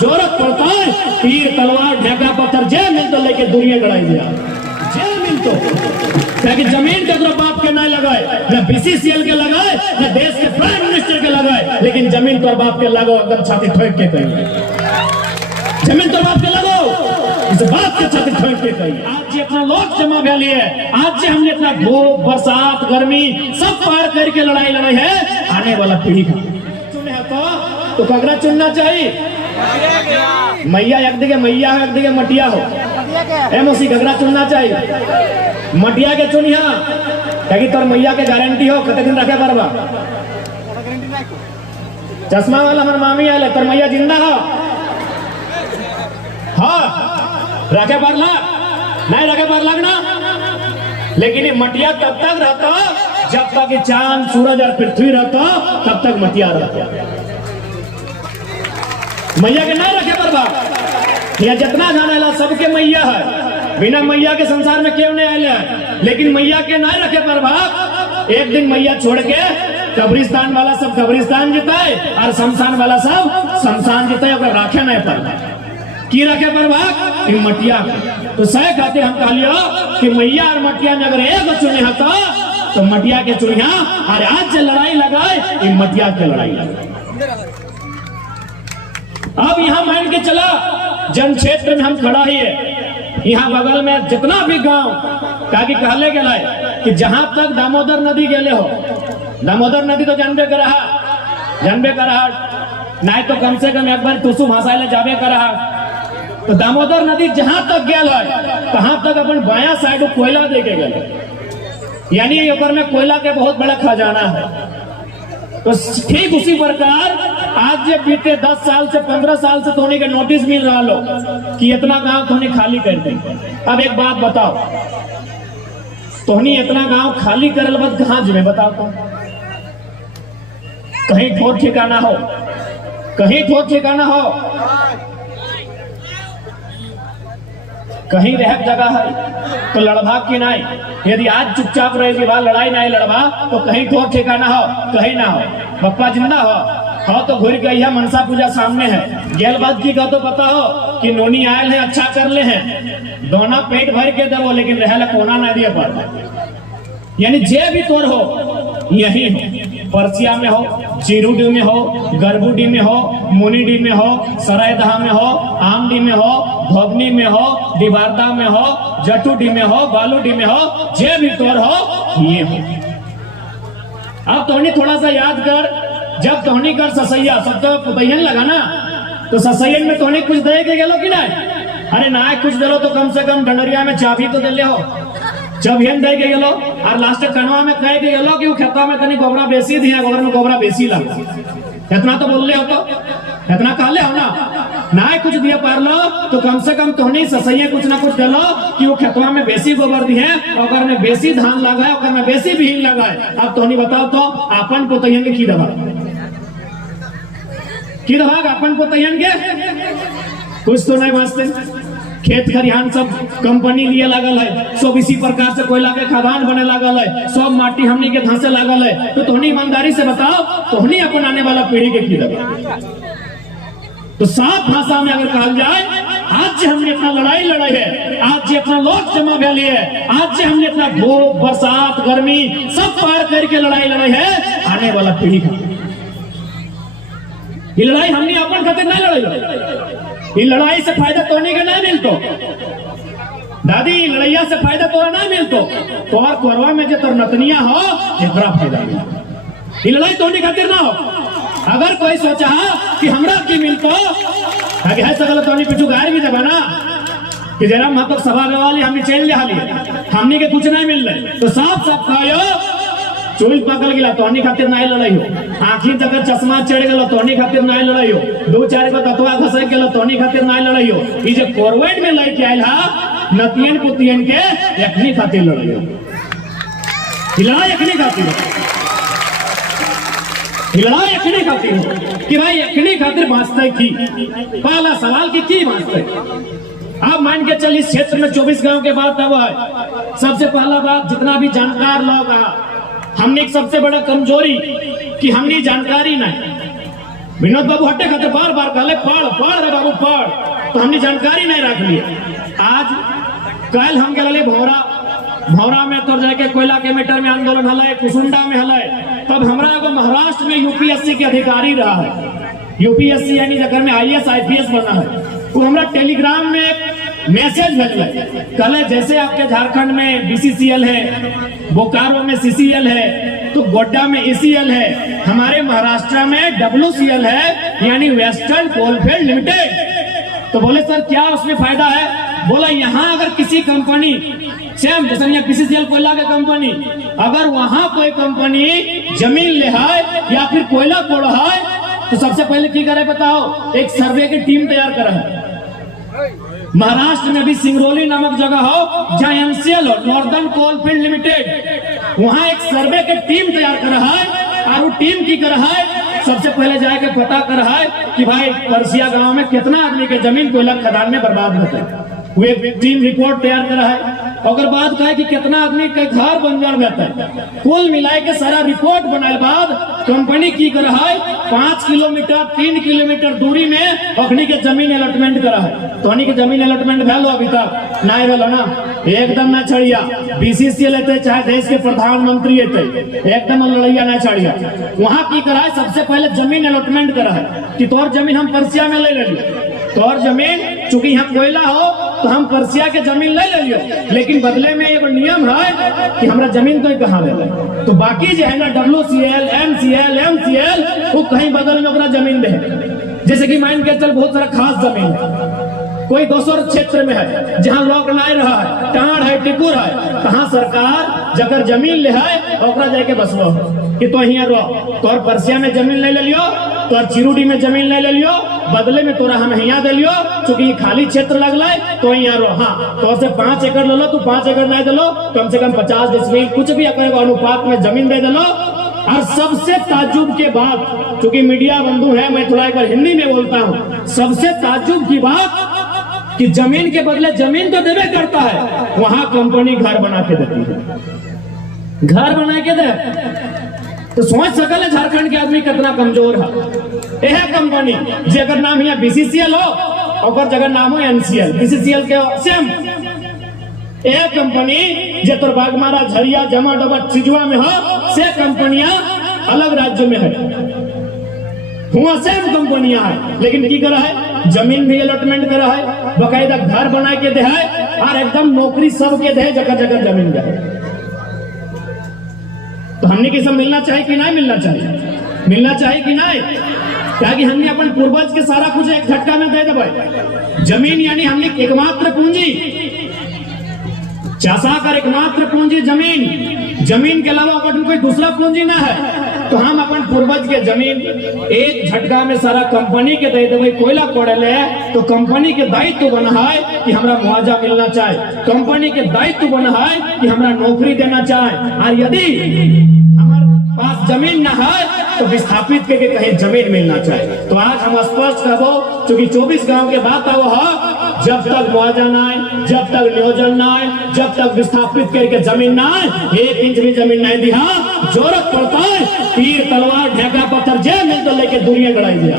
जरूरत पड़ता है तीर तलवार ढेका पत्थर जे मिल तो लेके दुनिया लड़ाई दिया जे मिल तो ताकि जमीन के तरफ बाप के ना लगाए न बीसीसीएल के लगाए न देश के प्राइम मिनिस्टर के लगाए, लेकिन जमीन तो बाप के लगाओ एकदम छाती ठोक के कहिए, जमीन तो बाप के लगाओ इस बात के छाती ठोक के कहिए। आज जे इतना लोग जमा भैली है, आज जे हमने इतना धूप बरसात गर्मी सब पार करके लड़ाई है, आने वाला पीढ़ी का चुने तो कगड़ा चुनना चाहिए। मैया एक दिखे मैया हो एक दिखे मटिया हो, एमओसी घगरा चुनना चाहिए। मटिया के चुनिया ताकि तोर मैया के गारंटी हो कते दिन रखे परबा। चश्मा वाला हमार मामी आले तोर मैया जिंदा हो हाँ रखे पर लाग नहीं रखे पर लगना, लेकिन ये मटिया तब तक रहता जब तक ये चांद सूरज और पृथ्वी रहता तब तक मटिया रहता। मैया के ना रखे पर बाप या जितना जाने ला सबके मैया है, बिना मैया के संसार में क्यों नहीं आए हैं, लेकिन मैया के ना रखे पर बाप एक दिन मैया छोड़ के कब्रिस्तान वाला सब कब्रिस्तान जिताए और शमशान वाला सब शमशान जिताए और राखे नहीं पर की रखे पर बाप मटिया तो सह खाते हम कह लियो कि मैया और मटिया ने अगर एक चुने हता तो मटिया के चुनिया और आज से लड़ाई लगाए ये मटिया के लड़ाई लगाए। अब यहाँ मान के चला जन क्षेत्र में हम खड़ा ही है, यहाँ बगल में जितना भी गांव काकी कहले के लाए कि जहां तक दामोदर नदी गेले हो, दामोदर नदी तो जानबे कर रहा नहीं तो कम से कम एक बार तुसु भाषा ले जाबे कर रहा। तो दामोदर नदी जहां तक गेल है तहां तक अपन बाया साइड कोयला दे के गए, यानी ऊपर में कोयला के बहुत बड़ा खजाना है। तो ठीक उसी प्रकार आज ये बीते 10 साल से 15 साल से धोनी का नोटिस मिल रहा लो कि इतना गांव धोनी खाली कर दे। अब एक बात बताओ, धोनी इतना गांव खाली करल बाद कहां जाए बताओ तो? कहीं ठोर ठिकाना हो, कहीं ठोर ठिकाना हो, कहीं रह जगह है तो लड़भा की नहीं। यदि आज चुपचाप रहेगी वहां लड़ाई नहीं लड़वा तो कहीं ठोर ठिकाना हो कहीं ना हो। पप्पा जिंदा हो तो घुर गई है मनसा पूजा सामने है, गेल बात की का तो पता हो कि नोनी आयल है अच्छा कर ले हैं दोना पेट भर के दबो लेकिन रह कोना ना दिए पर। यानी जे भी तोर हो यही हो, परसिया में हो, चिरूडी में हो, गरबूडी में हो, मुनीडी में हो, सरायदहा में हो, आमडी में हो, धोबनी में हो, दिबारदा में हो, जटूडी में हो, बालूडी में हो, जे भी तोर हो ये हो। अब तोहनी थोड़ा सा याद कर, जब तोहनी कर ससैया सब तो पुतैयन लगा ना, तो ससैयन में तोहनी कुछ दे के गेलो कि नहीं? अरे ना कुछ दिलो तो कम से कम डंडरिया में चाबी तो दे ले हो, जब हेन दे के गेलो और लास्ट कनवा में कह के गेलो कि वो खेतवा में तनी गोबरा बेसी दिया, गोबर में गोबरा बेसी लगा, इतना तो बोल ले हो, तो इतना कहले हो ना कुछ दिया पार लो तो कम से कम तोहनी ससैया कुछ ना कुछ दिलो कि वो खेतवा में बेसी गोबर दिए, अगर में बेसी धान लगाए, अगर में बेसी बीन लगाए। अब तोहनी बताओ तो अपन पुतैयन के की दबा अपन पुतैयन के कुछ तो नहीं वास्ते। खेत खरिहान सब कंपनी लिए लागल है, सब इसी प्रकार से कोयला के खदान बने लागल है, सब माटी हमनी के धंसे लागल है। तो तोहनी ईमानदारी से बताओ तोहनी अपन आने वाला पीढ़ी के की दबा। तो साफ भाषा में अगर कहा जाए आज से हमने इतना लड़ाई लड़ाई है, आज से इतना लोग जमा भैली है, आज से हमने इतना धूप बरसात गर्मी सब पार करके लड़ाई है, आने वाला पीढ़ी का ये लड़ाई हमने अपन खातिर नहीं लड़ाई। ये लड़ाई से फायदा तोहनी के नहीं मिलतो दादी, लड़ैया से फायदा तोरा नहीं मिलतो, तोहर कोरवा में जो तोर नतनिया हो एकरा फायदा मिलतो। ये लड़ाई तोहनी खातिर ना हो। अगर कोई सोचा कि हमरा की मिलतो आगे है सकल तोहनी पिछू गाय भी जबा ना कि जरा मतलब सभा वाली हमने चेन ले हाली हमनी के कुछ नहीं मिल रहे, तो साफ साफ खायो चोरी पकड़ गिला तोहनी खातिर नहीं लड़ाई हो, आखिर तक चश्मा चढ़ गलो तोहनी खातिर नहीं लड़ाई हो, 2-4 को ततवा घसे गेलो तोहनी खातिर नहीं लड़ाई हो। ये जो कोरवेट में लेके आयल हा नतियन पुतियन के एकनी खातिर लड़ाई हो, लड़ाई एकनी खातिर, लड़ाई एकनी खातिर कि भाई एकनी खातिर बांचते की पहला सवाल की बांचते। आप मान के चल इस क्षेत्र में 24 गांव के बाद दवा है। सबसे पहला बात जितना भी जानकार लोग हमने एक सबसे बड़ा कमजोरी कि हमने जानकारी नहीं, विनोद बाबू हटे खाते बार बार कहले पढ़ रे बाबू पढ़, तो हमने जानकारी नहीं रख ली। आज कल हम गए भौरा में तो जाके कोयला के मीटर में आंदोलन हल, कुसुंडा में हल, तब हमारा एगो महाराष्ट्र में यूपीएससी के अधिकारी रहा है, यूपीएससी यानी जगह में IAS IPS बना है, वो हमारा टेलीग्राम में मैसेज भेजल कल जैसे आपके झारखंड में BCCL है, बोकारो में CCL है, तो गोड्डा में ECL है, हमारे महाराष्ट्र में WCL है यानी वेस्टर्न कोलफील्ड लिमिटेड। तो बोले सर क्या उसमें फायदा है? बोला यहाँ अगर किसी कंपनी सेम जैसे यहाँ BCCL कोयला की कंपनी, अगर वहां कोई कंपनी जमीन ले है या फिर कोयला कोड़ है तो सबसे पहले की करे बताओ? एक सर्वे की टीम तैयार करा है। महाराष्ट्र में भी सिंगरौली नामक जगह हो जहाँ NCL हो, नॉर्दर्न कोलफील्ड लिमिटेड, वहां एक सर्वे की टीम तैयार कर रहा है और वो टीम की कर रहा है सबसे पहले जाके पता कर रहा है कि भाई परसिया गांव में कितना आदमी के जमीन कोयला खदान में बर्बाद होता है। वे टीम रिपोर्ट तैयार कर रहा है। अगर बात कहे कि कितना आदमी के घर बंजर रहता है, कुल मिलाए के सारा रिपोर्ट बनाए बाद कंपनी की कर रहा है 5 किलोमीटर 3 किलोमीटर दूरी में अखनी के जमीन अलॉटमेंट करा है। तो के जमीन अलॉटमेंट भेलो अभी तक नहीं भेलो ना, एकदम ना छड़िया। BCCL लेते चाहे देश के प्रधानमंत्री लेते एकदम लड़ैया ना छड़िया। वहां की करा है सबसे पहले जमीन अलॉटमेंट करा है कि तोर जमीन हम परसिया में ले लियो, तोर जमीन चूंकि यहाँ कोयला हो तो हम परसिया के जमीन ले लियो, लेकिन बदले में एक नियम है कि हमरा जमीन तो कहाँ ले, तो बाकी जो है ना WCL MCL MCL वो कहीं बदल में अपना जमीन दे। जैसे कि मान के चल बहुत सारा खास जमीन है, कोई दोसर क्षेत्र में है जहाँ लोग नहीं रहा है, टाड़ है टिकुर है, कहाँ सरकार जगर जमीन ले है ओकरा जाके बसवा कि तो यहाँ रहो, तोर परसिया में जमीन ले लियो, तोर चिरुडी में जमीन ले लियो, बदले में तोरा हम यहाँ दे लियो, चूंकि खाली क्षेत्र लगला है तो यहाँ रहो। हाँ तो से 5 एकड़ ले लो, तू 5 एकड़ नहीं दे लो, कम से कम 50 डिसमिल कुछ भी अनुपात में जमीन दे लो। और सबसे ताज्जुब के बात, चूंकि मीडिया बंधु है मैं थोड़ा एक हिंदी में बोलता हूँ, सबसे ताज्जुब की बात कि जमीन के बदले जमीन तो देवे करता है, वहां कंपनी घर बना के देती है, घर बना के दे। तो सोच सकल है झारखंड के आदमी कितना कमजोर है। यह कंपनी जगह नाम यहाँ BCCL हो और जगह नाम हो NCL, BCCL के सेम यह कंपनी जो तोर बागमारा झरिया जमा डबा सिजुआ में हो, से कंपनियां अलग राज्य में है, वहां सेम कंपनियां है, लेकिन की करा है जमीन भी अलॉटमेंट करा है, बकायदा घर बना के दे है और एकदम नौकरी सबके दे, जगह जगह जमीन दे। तो हमने किसे मिलना चाहिए कि नहीं मिलना चाहिए? मिलना चाहिए कि नहीं? क्या कि हमने अपन पूर्वज के सारा कुछ एक झटका में दे दे। जमीन यानी हमने एकमात्र पूंजी, चासा कर एकमात्र पूंजी जमीन, जमीन के अलावा अपन कोई दूसरा पूंजी ना है। तो हम अपन पूर्वज के जमीन एक झटका में सारा कंपनी के दे देवे, कोयला कोड़े ले तो कंपनी के दायित्व बना है कि हमरा मुआवजा मिलना चाहिए, कंपनी के दायित्व बना है कि हमरा नौकरी देना चाहिए। और यदि हमारे पास जमीन ना है तो विस्थापित के कहीं जमीन मिलना चाहिए। तो आज हम स्पष्ट कहो, चूंकि 24 गांव के बात आओ है, जब तक मुआवजा ना आए, जब तक नियोजन ना आए, जब तक विस्थापित करके जमीन ना आए, 1 इंच भी जमीन नहीं दिया, जरूरत पड़ता है तीर तलवार ढेका पत्थर जे मिल तो लेके दुनिया लड़ाई दिया,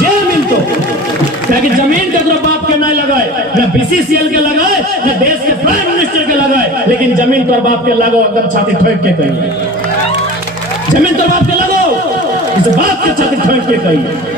जे मिल तो, ताकि जमीन के तो बाप के नहीं लगाए, न BCCL के लगाए, न देश के प्राइम मिनिस्टर के लगाए, लेकिन जमीन तो बाप के लगाओ, एकदम छाती ठोक के कहिए, जमीन तो बाप के लगाओ, इस बाप के छाती ठोक के कहिए।